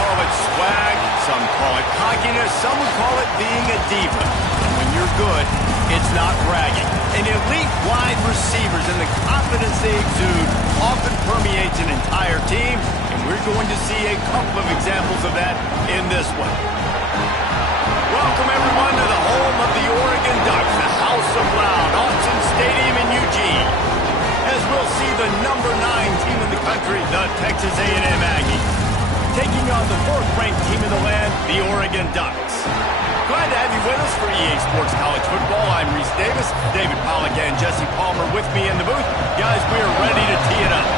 call it swag, some call it cockiness, some would call it being a diva. And when you're good, it's not bragging. And elite wide receivers and the confidence they exude often permeates an entire team, and we're going to see a couple of examples of that in this one. Welcome, everyone, to the home of the Oregon Ducks, the House of Loud, Autzen Stadium in Eugene, as we'll see the number 9 team in the country, the Texas A&M Aggies, taking on the 4th-ranked team in the land, the Oregon Ducks. Glad to have you with us for EA Sports College Football. I'm Reese Davis, David Pollack and Jesse Palmer with me in the booth. Guys, we are ready to tee it up.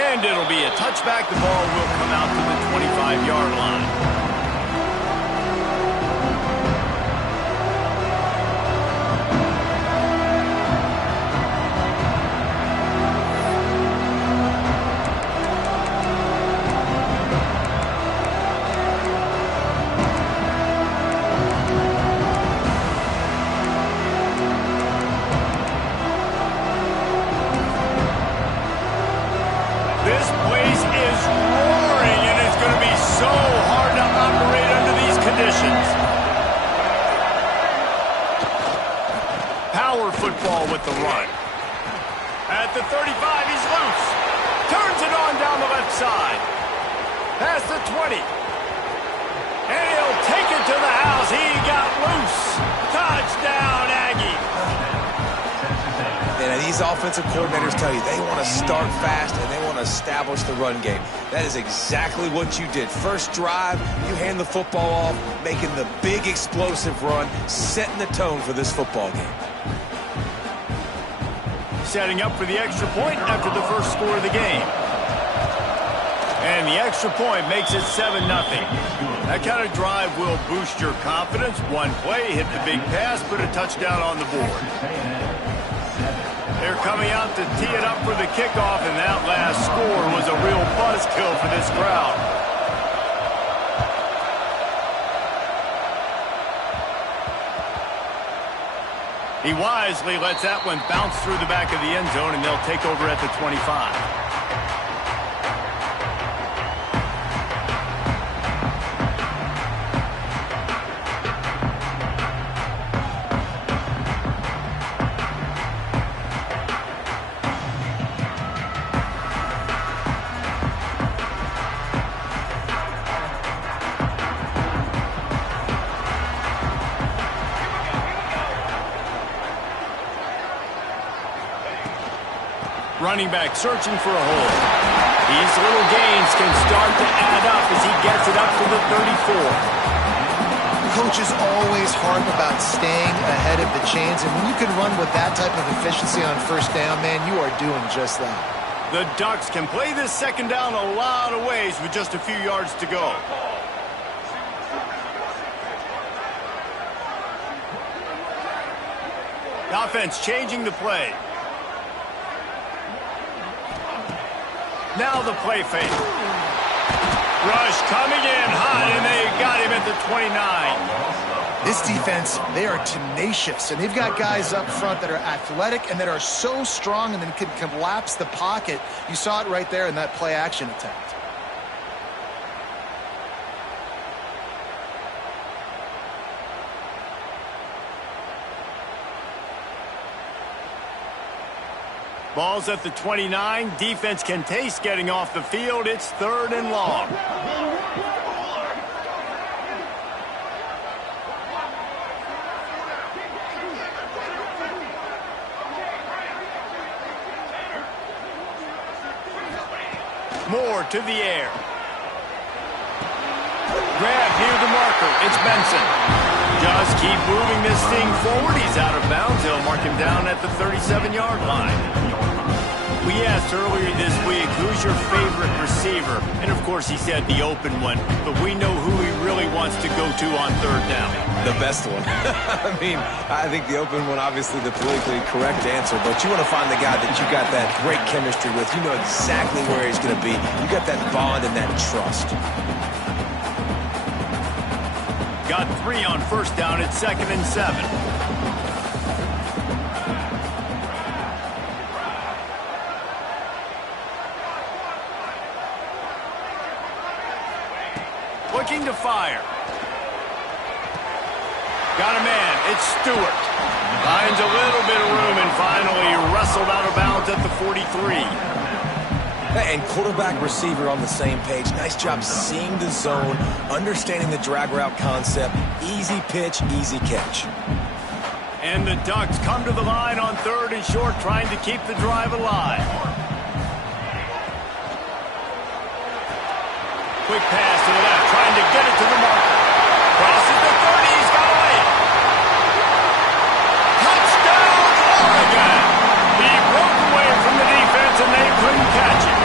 And it'll be a touchback. The ball will come out to the 25-yard line. This place is roaring, and it's going to be so hard to operate under these conditions. Power football with the run. At the 35, he's loose. Turns it on down the left side. Past the 20. And he'll take it to the house. He got loose. Touchdown, Aggie. And these offensive coordinators tell you they want to start fast and they want to establish the run game. That is exactly what you did. First drive, you hand the football off, making the big explosive run, setting the tone for this football game. Setting up for the extra point after the first score of the game. And the extra point makes it 7-0. That kind of drive will boost your confidence. One play, hit the big pass, put a touchdown on the board. They're coming out to tee it up for the kickoff, and that last score was a real buzzkill for this crowd. He wisely lets that one bounce through the back of the end zone, and they'll take over at the 25. Running back searching for a hole. These little gains can start to add up as he gets it up to the 34. Coaches always harp about staying ahead of the chains, and when you can run with that type of efficiency on first down, man, you are doing just that. The Ducks can play this second down a lot of ways with just a few yards to go. The offense changing the play. Now the play fake. Rush coming in hot, and they got him at the 29. This defense, they are tenacious, and they've got guys up front that are athletic and that are so strong and then can collapse the pocket. You saw it right there in that play action attempt. Ball's at the 29. Defense can taste getting off the field. It's 3rd and long. Moore to the air. Grab near the marker. It's Benson. Just keep moving this thing forward. He's out of bounds. They'll mark him down at the 37-yard line. We asked earlier this week, who's your favorite receiver? And, of course, he said the open one. But we know who he really wants to go to on 3rd down. The best one. I mean, I think the open one, obviously the politically correct answer, but you want to find the guy that you got that great chemistry with. You know exactly where he's going to be. You got that bond and that trust. Got 3 on 1st down. It's 2nd and 7. looking to fire. Got a man. It's Stewart. Finds a little bit of room and finally wrestled out of bounds at the 43. And quarterback receiver on the same page. Nice job seeing the zone, understanding the drag route concept. Easy pitch, easy catch. And the Ducks come to the line on 3rd and short, trying to keep the drive alive. Quick pass to the left, trying to get it to the marker. Crosses the 30, he's got away. Touchdown, Oregon! He broke away from the defense and they couldn't catch it.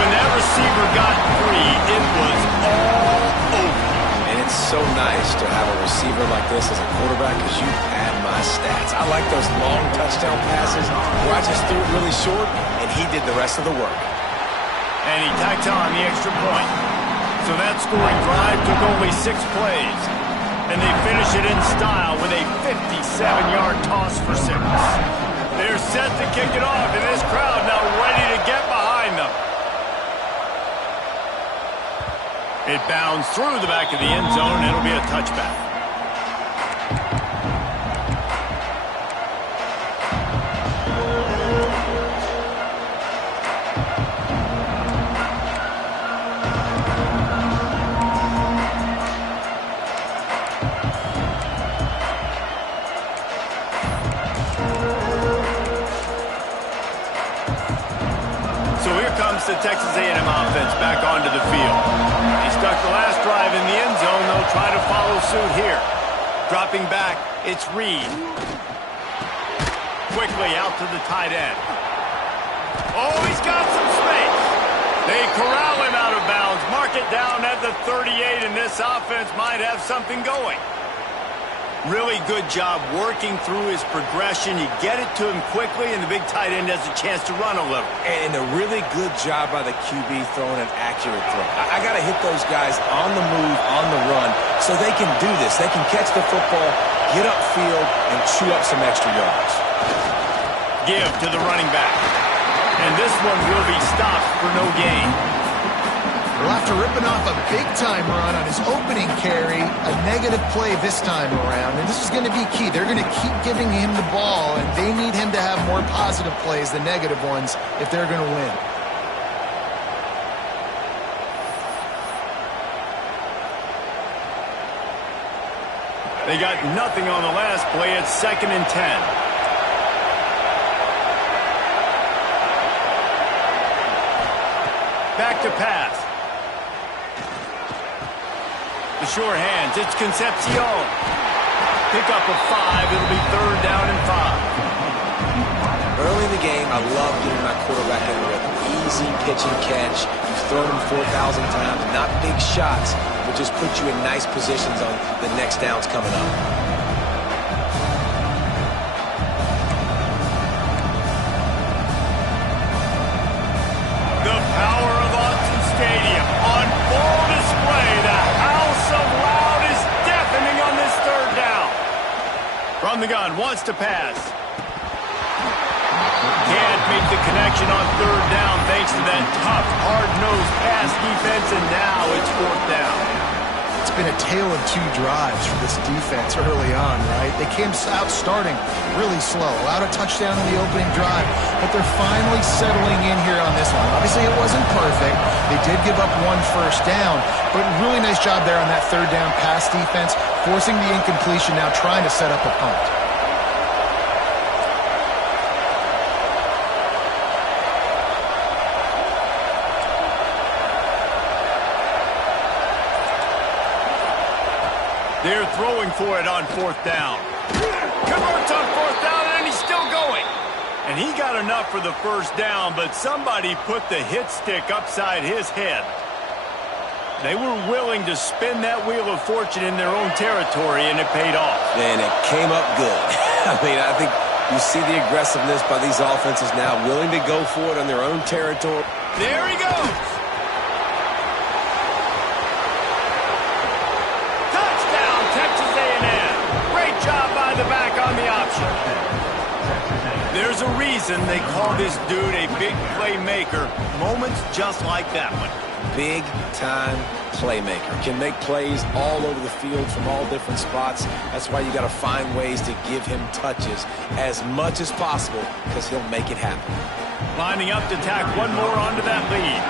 When that receiver got free, it was all over. And it's so nice to have a receiver like this as a quarterback because you pad my stats. I like those long touchdown passes where I just threw it really short and he did the rest of the work. And he tacked on the extra point. So that scoring drive took only 6 plays. And they finish it in style with a 57-yard toss for 6. They're set to kick it off, and this crowd now ready to get behind them. It bounds through the back of the end zone, and it'll be a touchback. The Texas A&M offense back onto the field. He stuck the last drive in the end zone. They'll try to follow suit here. Dropping back, it's Reed. Quickly out to the tight end. Oh, he's got some space. They corral him out of bounds. Mark it down at the 38, and this offense might have something going. Really good job working through his progression. You get it to him quickly, and the big tight end has a chance to run a little. And a really good job by the QB throwing an accurate throw. I got to hit those guys on the move, on the run, so they can do this. They can catch the football, get upfield, and chew up some extra yards. Give to the running back. And this one will be stopped for no gain. Well, after ripping off a big-time run on his opening carry, a negative play this time around, and this is going to be key. They're going to keep giving him the ball, and they need him to have more positive plays than negative ones if they're going to win. They got nothing on the last play. It's 2nd and 10. Back to pass. The sure hands, it's Concepcion. Pick up of 5, it'll be 3rd down and 5. Early in the game, I love getting my quarterback in the rhythm. Easy pitch and catch. You've thrown him 4,000 times, not big shots, but just put you in nice positions on the next downs coming up. The power of Autzen Stadium on full display. The house of loud is deafening on this 3rd down. From the gun, wants to pass. Can't make the connection on 3rd down thanks to that tough, hard-nosed pass defense, and now it's 4th down. It's been a tale of 2 drives for this defense early on, right? They came out starting really slow, allowed a touchdown in the opening drive, but they're finally settling in here on this one. Obviously, it wasn't perfect. They did give up 1 first down, but really nice job there on that 3rd down pass defense, forcing the incompletion, now trying to set up a punt. They're throwing for it on 4th down. Converts on 4th down, and he's still going. And he got enough for the first down, but somebody put the hit stick upside his head. They were willing to spin that wheel of fortune in their own territory, and it paid off. And it came up good. I mean, I think you see the aggressiveness by these offenses now, willing to go for it on their own territory. There he goes. Touchdown, Texas A&M. Great job by the back on the option. There's a reason they call this dude a big playmaker. Moments just like that one. big-time playmaker. Can make plays all over the field from all different spots. That's why you got to find ways to give him touches as much as possible, because he'll make it happen. Lining up to tack one more onto that lead.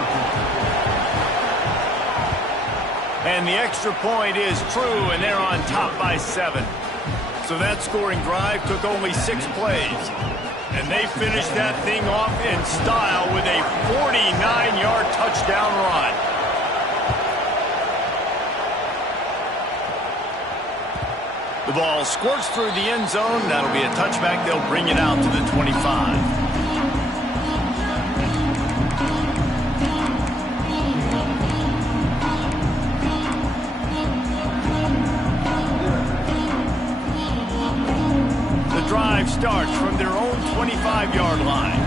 And the extra point is true, and they're on top by 7. So that scoring drive took only 6 plays. And they finished that thing off in style with a 49-yard touchdown run. The ball squirts through the end zone. That'll be a touchback. They'll bring it out to the 25. Drive starts from their own 25-yard line.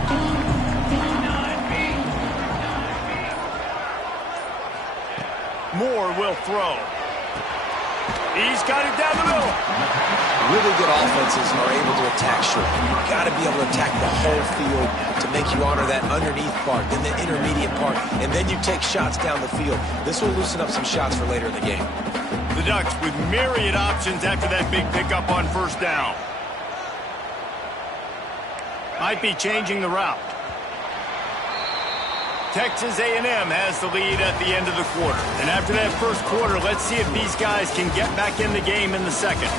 Moore will throw. He's got it down the middle. Really good offenses are able to attack short. You've got to be able to attack the whole field to make you honor that underneath part, then the intermediate part, and then you take shots down the field. This will loosen up some shots for later in the game. The Ducks with myriad options after that big pickup on first down. Might be changing the route. Texas A&M has the lead at the end of the quarter. And after that first quarter, let's see if these guys can get back in the game in the second.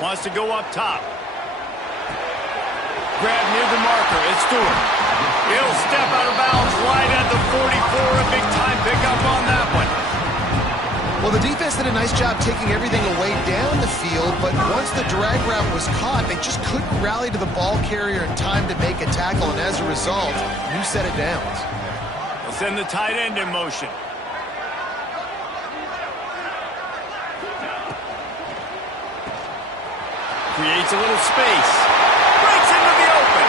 Wants to go up top. Grab near the marker. It's Stewart. He'll step out of bounds right at the 44. A big-time pickup on that one. Well, the defense did a nice job taking everything away down the field, but once the drag route was caught, they just couldn't rally to the ball carrier in time to make a tackle, and as a result, new set of downs. They'll send the tight end in motion. Creates a little space. Breaks into the open.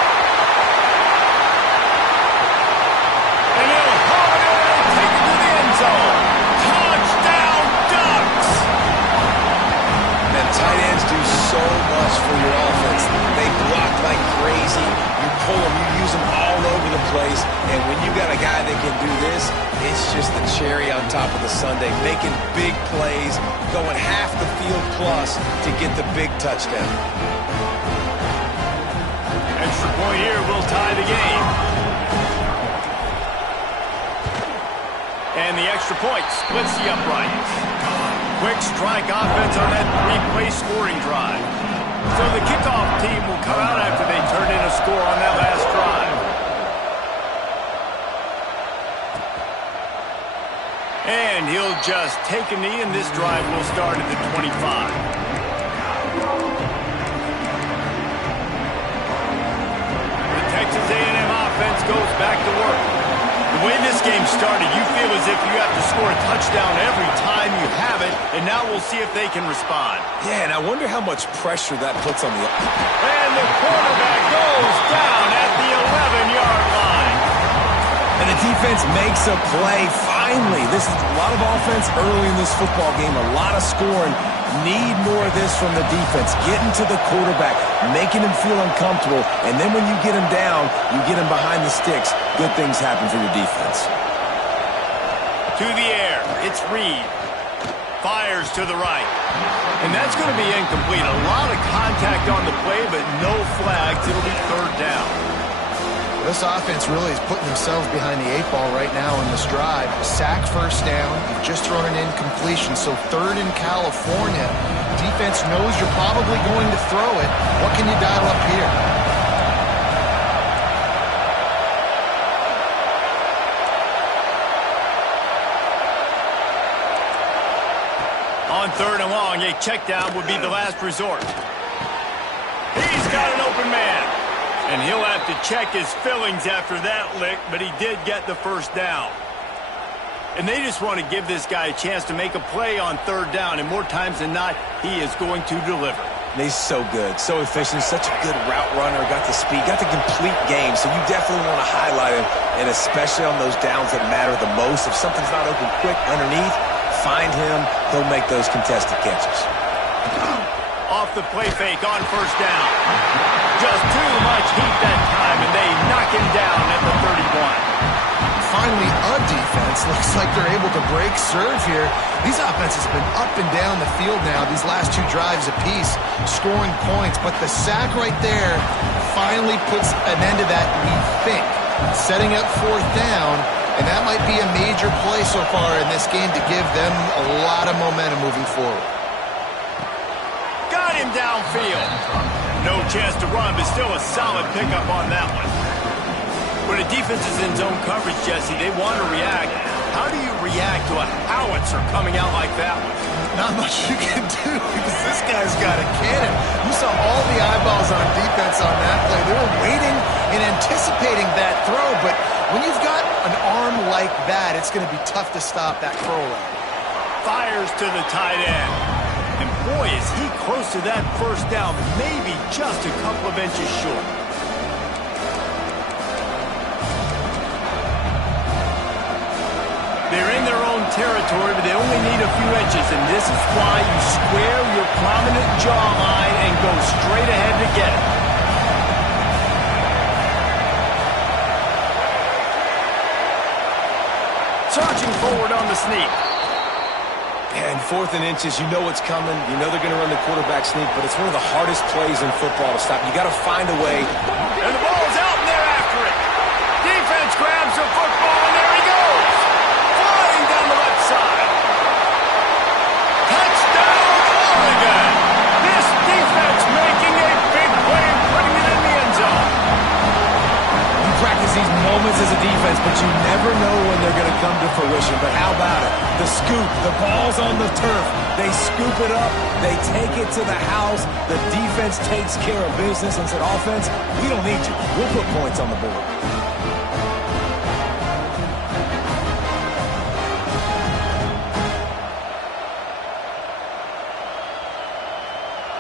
And he'll haul it in and take it to the end zone. Touchdown, Ducks! Man, tight ends do so much for your offense. They block like crazy. You pull them, you use them all over the place. And when you got a guy that can do this, it's just the cherry on top of the sundae. Making big plays, going half the field plus to get the big touchdown. Extra point here will tie the game. And the extra point splits the uprights. Quick strike offense on that 3-play scoring drive. So the kickoff team will come out after they turn in a score on that last drive. And he'll just take a knee, and this drive will start at the 25. Texas A&M offense goes back to work. The way this game started, you feel as if you have to score a touchdown every time you have it, and now we'll see if they can respond. Yeah, and I wonder how much pressure that puts on the... And the quarterback goes down at the 11-yard line. And the defense makes a play. Finally, this is a lot of offense early in this football game, a lot of scoring. Need more of this from the defense. Getting to the quarterback, making him feel uncomfortable, and then when you get him down, you get him behind the sticks. Good things happen for your defense. To the air, it's Reed. Fires to the right. And that's going to be incomplete. A lot of contact on the play, but no flags. It'll be third down. This offense really is putting themselves behind the 8-ball right now in this drive. Sack first down. You've just thrown an incompletion, so third in California. Defense knows you're probably going to throw it. What can you dial up here? On third and long, a check down would be the last resort. He's got an open man. And he'll have to check his fillings after that lick, but he did get the first down. And they just want to give this guy a chance to make a play on third down, and more times than not, he is going to deliver. And he's so good, so efficient, such a good route runner, got the speed, got the complete game. So you definitely want to highlight him, and especially on those downs that matter the most. If something's not open quick underneath, find him. He'll make those contested catches. Off the play fake on first down. Just too much heat that time, and they knock him down at the 31. Finally, a defense looks like they're able to break serve here. These offenses have been up and down the field now these last 2 drives apiece, scoring points. But the sack right there finally puts an end to that, we think. Setting up 4th down, and that might be a major play so far in this game to give them a lot of momentum moving forward. Got him downfield. No chance to run, but still a solid pickup on that one. When a defense is in zone coverage, Jesse, they want to react. How do you react to a howitzer coming out like that one? Not much you can do because this guy's got a cannon. You saw all the eyeballs on defense on that play. They were waiting and anticipating that throw, but when you've got an arm like that, it's going to be tough to stop that curl route. Fires to the tight end. And boy, is he close to that first down, maybe just a couple of inches short. They're in their own territory, but they only need a few inches, and this is why you square your prominent jawline and go straight ahead to get it. Charging forward on the sneak. And 4th and inches, you know what's coming. You know they're going to run the quarterback sneak, but it's one of the hardest plays in football to stop. You got to find a way. And the ball's out, and they're after it. Defense grabs the football, and there he goes. Flying down the left side. Touchdown, Oregon. This defense making a big play and putting it in the end zone. You practice these moments as a defense, but you never know when they're going to come to fruition. But how about it? The scoop, the ball's on the turf. They scoop it up. They take it to the house. The defense takes care of business and said, offense, we don't need you. We'll put points on the board.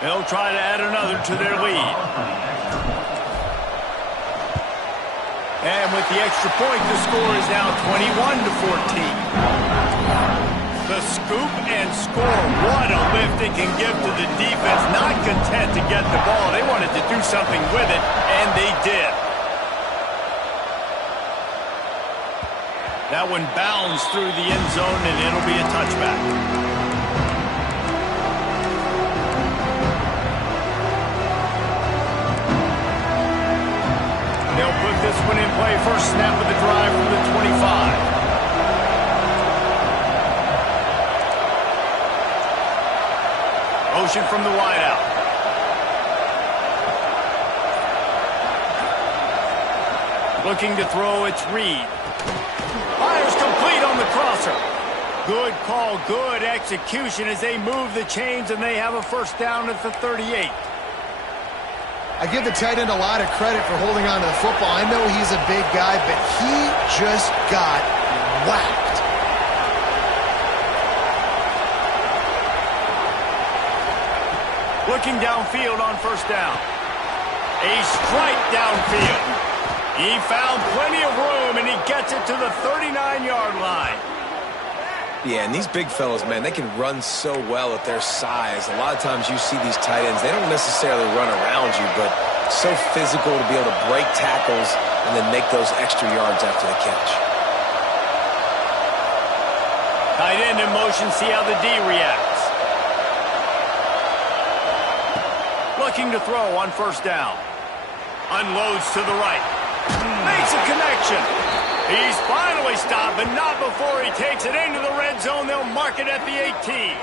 They'll try to add another to their lead. And with the extra point, the score is now 21-14. The scoop and score. What a lift it can give to the defense. Not content to get the ball. They wanted to do something with it, and they did. That one bounds through the end zone, and it'll be a touchback. They'll put this one in play. First snap of the drive from the 25. Motion from the wideout. Looking to throw, it's Reed. Fires complete on the crosser. Good call, good execution as they move the chains, and they have a first down at the 38. I give the tight end a lot of credit for holding on to the football. I know he's a big guy, but he just got whacked. Looking downfield on first down. A strike downfield. He found plenty of room, and he gets it to the 39-yard line. Yeah, and these big fellas, man, they can run so well at their size. A lot of times you see these tight ends, they don't necessarily run around you, but so physical to be able to break tackles and then make those extra yards after the catch. Tight end in motion, see how the D reacts. Looking to throw on first down. Unloads to the right. Makes a connection. He's finally stopped, but not before he takes it into the red zone. They'll mark it at the 18.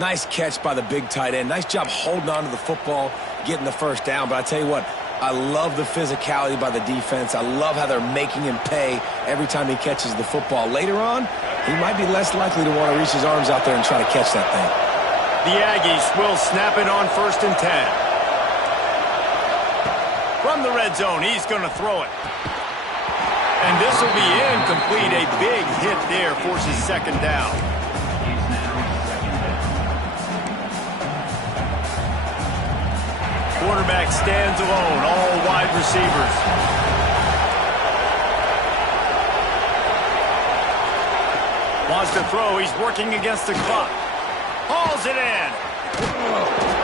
Nice catch by the big tight end. Nice job holding on to the football, getting the first down. But I tell you what, I love the physicality by the defense. I love how they're making him pay every time he catches the football. Later on, he might be less likely to want to reach his arms out there and try to catch that thing. The Aggies will snap it on 1st and 10. From the red zone, he's going to throw it. And this will be incomplete. A big hit there forces second down. quarterback stands alone, all wide receivers. Wants to throw. He's working against the clock. Hauls it in.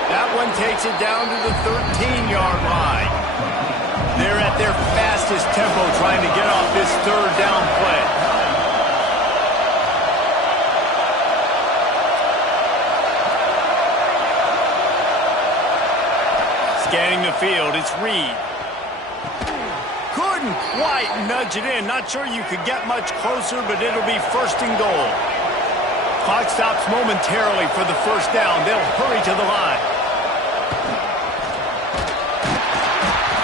That one takes it down to the 13-yard line. They're at their fastest tempo trying to get off this third down play. Scanning the field, it's Reed. Couldn't quite nudge it in. Not sure you could get much closer, but it'll be first and goal. Clock stops momentarily for the first down. They'll hurry to the line.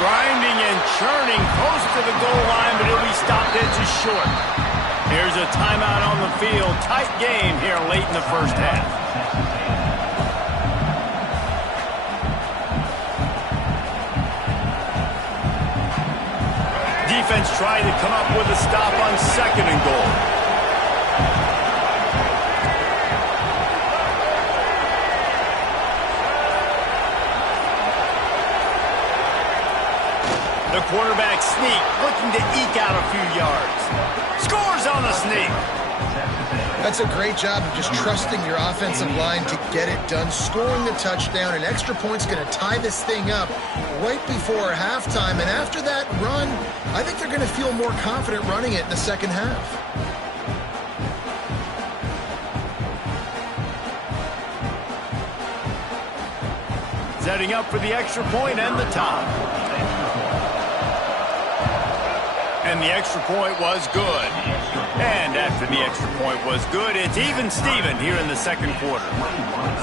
Grinding and churning close to the goal line, but it'll be stopped edges short. Here's a timeout on the field. Tight game here late in the first half. Defense trying to come up with a stop on second and goal. The quarterback sneak, looking to eke out a few yards. Scores on the sneak. That's a great job of just trusting your offensive line to get it done, scoring the touchdown. An extra point's going to tie this thing up right before halftime. And after that run, I think they're going to feel more confident running it in the second half. Setting up for the extra point and the tie. And the extra point was good. And after the extra point was good, it's even Steven here in the second quarter.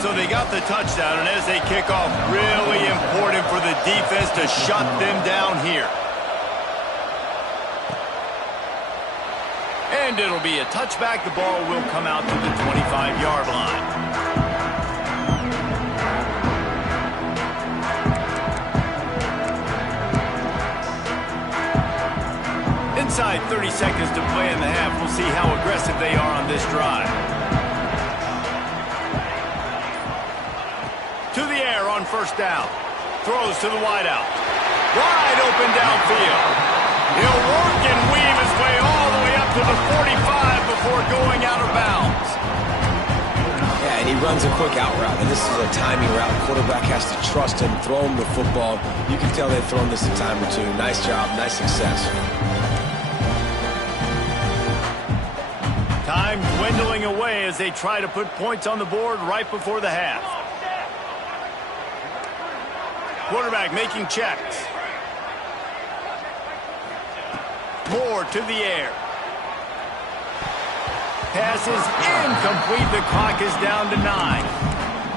So they got the touchdown, and as they kick off, really important for the defense to shut them down here. And it'll be a touchback. The ball will come out to the 25-yard line. Inside 30 seconds to play in the half. We'll see how aggressive they are on this drive. To the air on first down. Throws to the wideout. Wide open downfield. He'll work and weave his way all the way up to the 45 before going out of bounds. Yeah, and he runs a quick out route, and this is a timing route. The quarterback has to trust him, throw him the football. You can tell they've thrown this a time or two. Nice job, nice success. Time dwindling away as they try to put points on the board right before the half. Quarterback making checks. Moore to the air. Pass is incomplete. The clock is down to 9.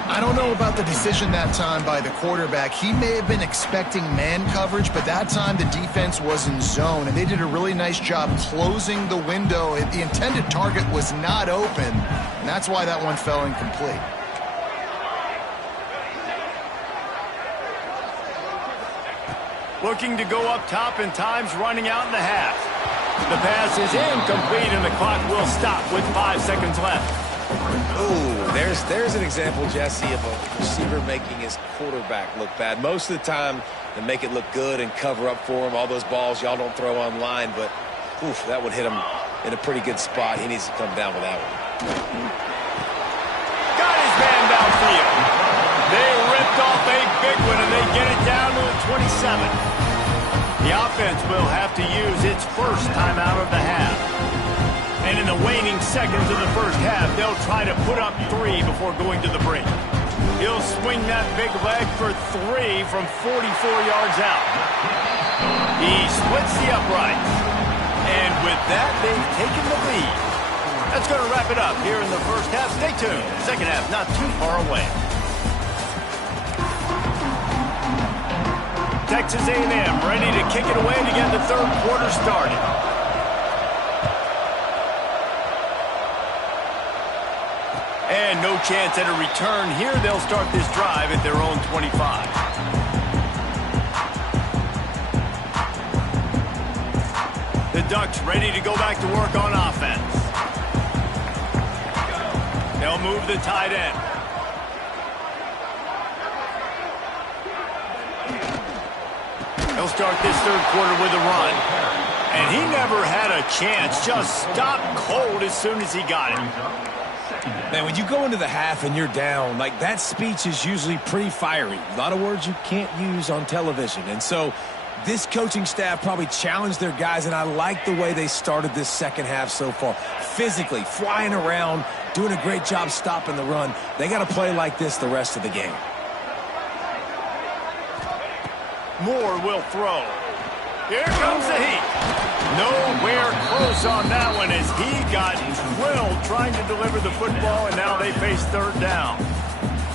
I don't know about the decision that time by the quarterback. He may have been expecting man coverage, but that time the defense was in zone, and they did a really nice job closing the window. The intended target was not open, and that's why that one fell incomplete. Looking to go up top, and time's running out in the half. The pass is incomplete, and the clock will stop with 5 seconds left. Ooh, there's an example, Jesse, of a receiver making his quarterback look bad. Most of the time, they make it look good and cover up for him. All those balls y'all don't throw online, but oof, that would hit him in a pretty good spot. He needs to come down with that one. Got his man downfield. They ripped off a big one, and they get it down to the 27. The offense will have to use its first timeout of the half. And in the waning seconds of the first half, they'll try to put up 3 before going to the break. He'll swing that big leg for 3 from 44 yards out. He splits the uprights. And with that, they've taken the lead. That's going to wrap it up here in the first half. Stay tuned. Second half not too far away. Texas A&M ready to kick it away to get the third quarter started. And no chance at a return here. They'll start this drive at their own 25. The Ducks ready to go back to work on offense. They'll move the tight end. They'll start this third quarter with a run. And he never had a chance. Just stopped cold as soon as he got it. Man, when you go into the half and you're down, like, that speech is usually pretty fiery. A lot of words you can't use on television. And so this coaching staff probably challenged their guys, and I like the way they started this second half so far. Physically, flying around, doing a great job stopping the run. They got to play like this the rest of the game. Moore will throw. Here comes the heat. Nowhere close on that one as he got drilled trying to deliver the football, and now they face third down.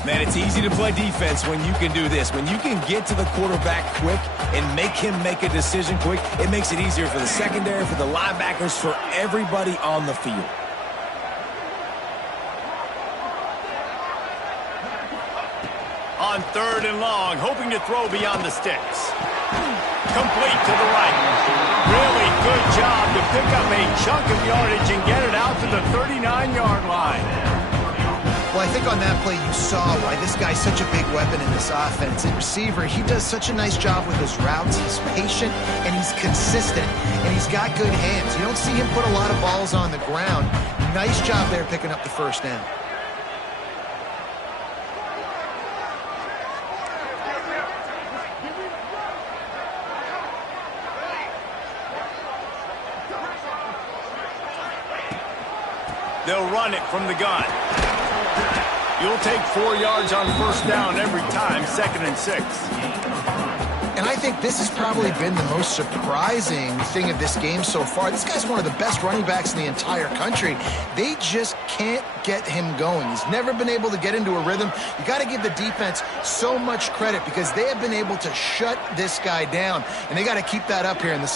Man, it's easy to play defense when you can do this. When you can get to the quarterback quick and make him make a decision quick, it makes it easier for the secondary, for the linebackers, for everybody on the field. On third and long, hoping to throw beyond the sticks. Complete to the right. Really good job to pick up a chunk of yardage and get it out to the 39-yard line. Well, I think on that play you saw why this guy's such a big weapon in this offense. And receiver, he does such a nice job with his routes. He's patient, and he's consistent, and he's got good hands. You don't see him put a lot of balls on the ground. Nice job there picking up the first down. They'll run it from the gun. You'll take 4 yards on first down every time, 2nd and 6. And I think this has probably been the most surprising thing of this game so far. This guy's one of the best running backs in the entire country. They just can't get him going. He's never been able to get into a rhythm. You got to give the defense so much credit because they have been able to shut this guy down, and they got to keep that up here in the second.